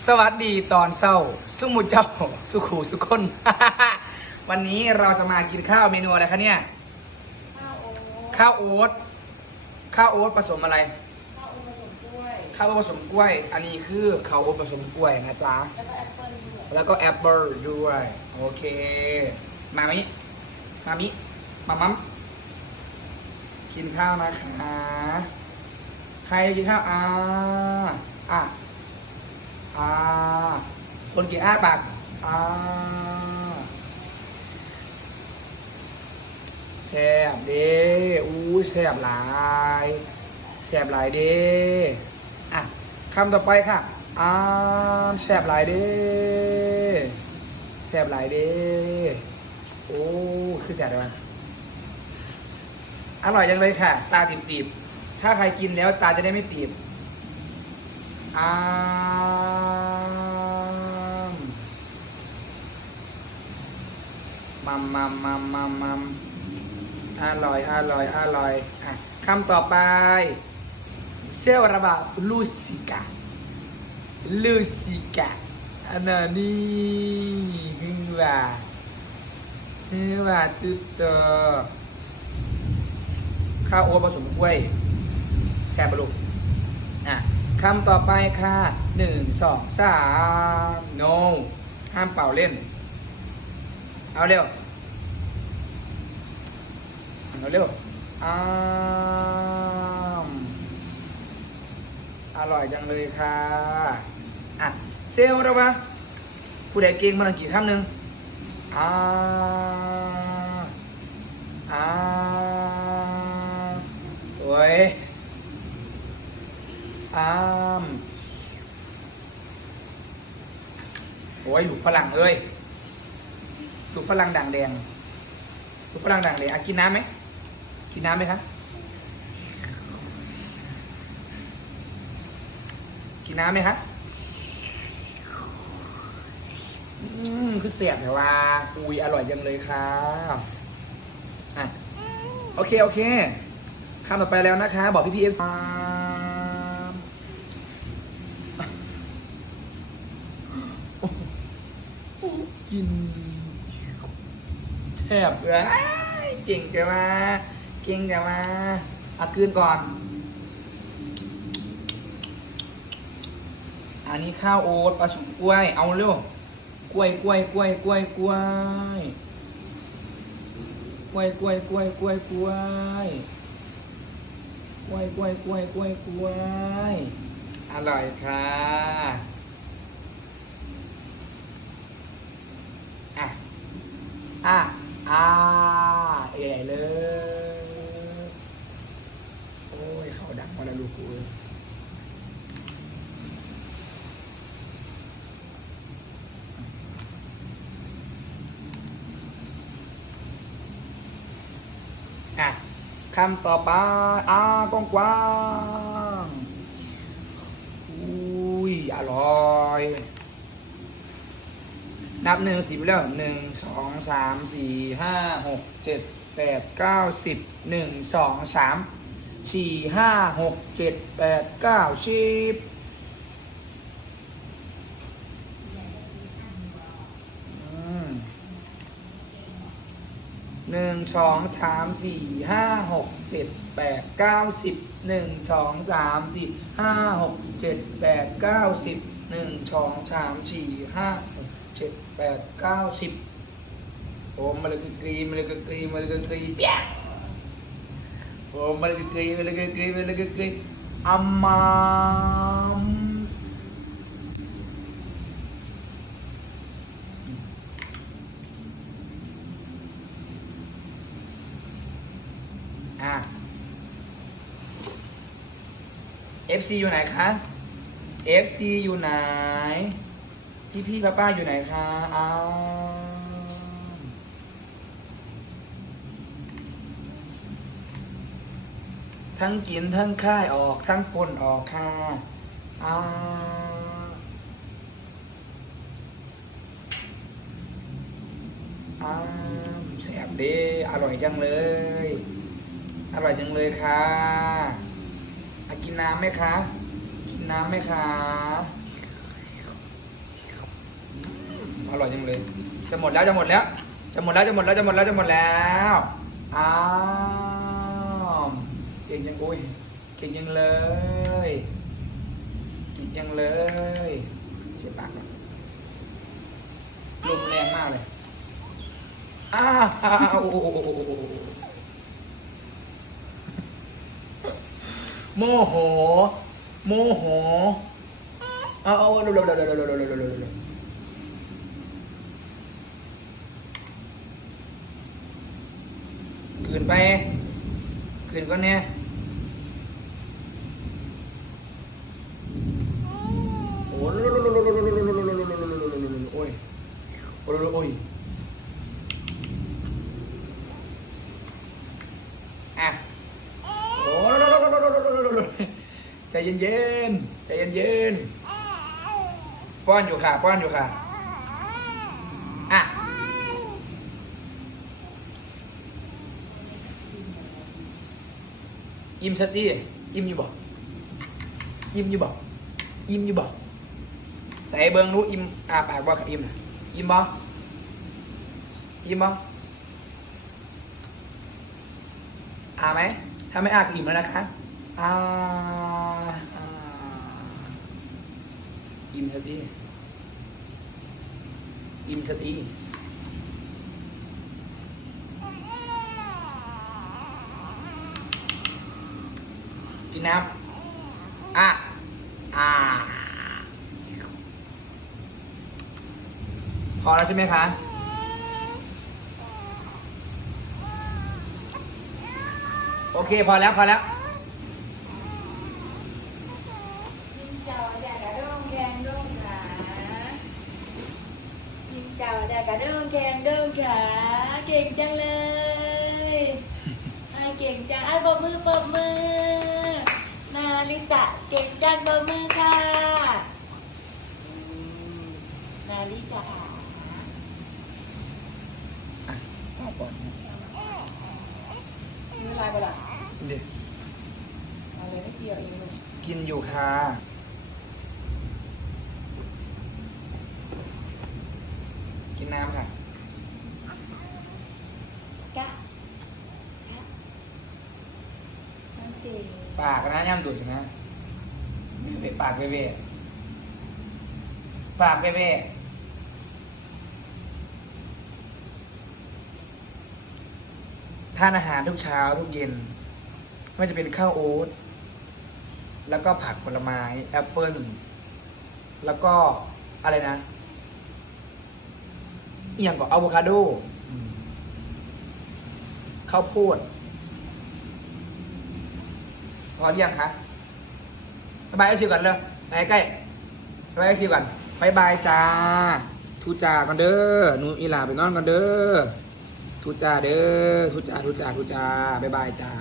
สวัสดีตอนเศร้า สุมุเจ้า สุขูสุคน วันนี้เราจะมากินข้าวเมนูอะไรคะเนี่ย ข้าวโอ๊ตข้าวโอ๊ตข้าวโอ๊ตผสมอะไร ข้าวโอ๊ตผสมกล้วยข้าวโอ๊ตผสมกล้วย อันนี้คือข้าวโอ๊ตผสมกล้วยนะจ๊ะ แล้วก็แอปเปิ้ลด้วยแล้วก็แอปเปิลด้วย โอเค มามิ มามิ มามัมกินข้าวนะคะ ใครกินข้าวอ่าอะ อ่า คนกินอ้าปากอ่าแซ่บเด้อู้ยแซ่บหลายแซ่บหลายเด้อะคำต่อไปค่ะอ่าแซ่บหลายเด้แซ่บหลายเด้โอ้คือแซ่บเลยวะอร่อยจังเลยค่ะ ตาตีบๆถ้าใครกินแล้วตาจะได้ไม่ตีบอา มัมมัมมัมมัมมัมอร่อยอร่อยอร่อยอะคำต่อไปเซลระบาลูซิกาลูซิกาอันนี้ฮึว่าฮึว่าตุ๊ดตข้าวโอ๊ตผสมกล้วยแซ่บปลูกอะคำต่อไปค่ะหนึ่งสองสาม no ห้ามเป่าเล่น เอาเร็ว เอาเร็วอ้ามอร่อยจังเลยค่ะอะเซลล์แล้ววะผู้ใดเก่งมาหน่อยกี่คำหนึ่งอ้าอ้าโอ้ยอ้ามโอ้ยลูกฝรั่งเอ้ย ลูกฝรั่งด่างแดงลูกฝรั่งด่างแดงอะกินน้ำไหมกินน้ำไหมคะกินน้ำไหมคะอืมคือเสียบแต่ว่าอุยอร่อยจังเลยค่ะอะโอเค โอเคคำต่อไปแล้วนะคะ บอกพี่พีเอฟกินแฉ บเลยเก่งจังมา เก่งจังมาเอาคืนก่อน อันนี้ข้าวโอ๊ตผสมกล้วย เอาเร็ว กล้วยกล้วยกล้วยกล้วยกล้วยกล้วยกล้วยกล้วยกล้วยกล้วยกล้วยกล้วยกล้วยกล้วยกล้วยอร่อยค่ะอะ อะ อ่าใหญ่เลย โอ้ย เขาดังมาแล้วลูกกูเอ้ยอะคำต่อไปอากว้างกว้างอุ้ย อร่อย นับหนึ่งสิบแล้วหนึ่งสองสามสี่ห้าหกเจ็ดแปดเก้าสิบหนึ่งสองสามสี่ห้าหกเจ็ดแปดเก้าสิบหนึ่งสองสามสี่ห้าหกเจ็ดแปดเก้าสิบหนึ่งสองสามสี่ห้าหกเจ็ดแปดเก้าสิบหนึ่งสองสามสี่ห้า เจ็ดแปดเก้าสิบโอ้มาเลยกรีมาเลยกรีมาเลยกรีเปียกโอ้มาเลยกรีมาเลยกรีมาเลยกรีอัมมามอะ FC อยู่ไหนคะ FC อยู่ไหน พี่พี่ป้าป้าอยู่ไหนคะอ้าวทั้งกินทั้งค่ายออกทั้งปนออกค่ะอ้าวอ้าวแสบเด้อร่อยจังเลย อร่อยจังเลยค่ะอะกินน้ำไหมคะ กินน้ำไหมคะ อร่อยจังเลย จะหมดแล้วจะหมดแล้ว จะหมดแล้วจะหมดแล้วจะหมดแล้วจะหมดแล้วอ้าวเก่งยังอุ้ยเก่งยังเลยเก่งยังเลยเสียปากก่อนลมแรงมากเลยอ้าวโอ้โหโอ้โหอ้โหโอ้โหโมโห โมโห เอาเอาเร็วเร็วเร็ว ขืนไปขืนก็แน่โอ้โหโอ้ยโอ้ยอะโอ้ยใจเย็นๆใจเย็นๆป้อนอยู่ค่ะ ป้อนอยู่ค่ะ อิ่มสตีอิ่มอยู่บ่อิ่มอยู่บ่อิ่มอยู่บ่ใส่เบิงรู้อิ่มอาปากบ่ค่ะอิ่มนะอิ่มบ่อิ่มบ่อาไหมถ้าไม่อาคืออิ่มแล้วนะคะอาอ่าอิ่มสตีอิ่มสตี กินน้ำอะ อ่า พอแล้วใช่ไหมคะ โอเค พอแล้ว พอแล้วยิงจ้าแดกระด้งแกงด้ายิงเจ้าแดกกระด้งแกงด้งขาเก่งจังเลยไอ้เก่งจังไอ้ปรบมือปรบมือ นาลิตะเก่งจังปรบมือค่ะอืมนาลิตะอะข้าวก่อนมือลายไปละเดี๋ยวเอาเลยไม่เกี่ยวเองลูกกินอยู่ค่ะกินน้ำค่ะ กะกะน้ำเก่ง ปากนะย่ำดุดนะปากเว่ปากเว่ทานอาหารทุกเช้าทุกเย็น ไม่จะเป็นข้าวโอ๊ตแล้วก็ผักผลไม้แอปเปิ้ลแล้วก็อะไรนะอย่างกับอะโวคาโดข้าวโพด อหรือยังคะบายบายไอซิวก่อนเลยไปใกล้บายบายไอซิวก่อนบายบายจ้าทูจ่ากันเด้อหนูอีหลาไปนอนกันเด้อทูจ่าเด้อทูจ่าทูจ่าทูจ่าบายบายจ้า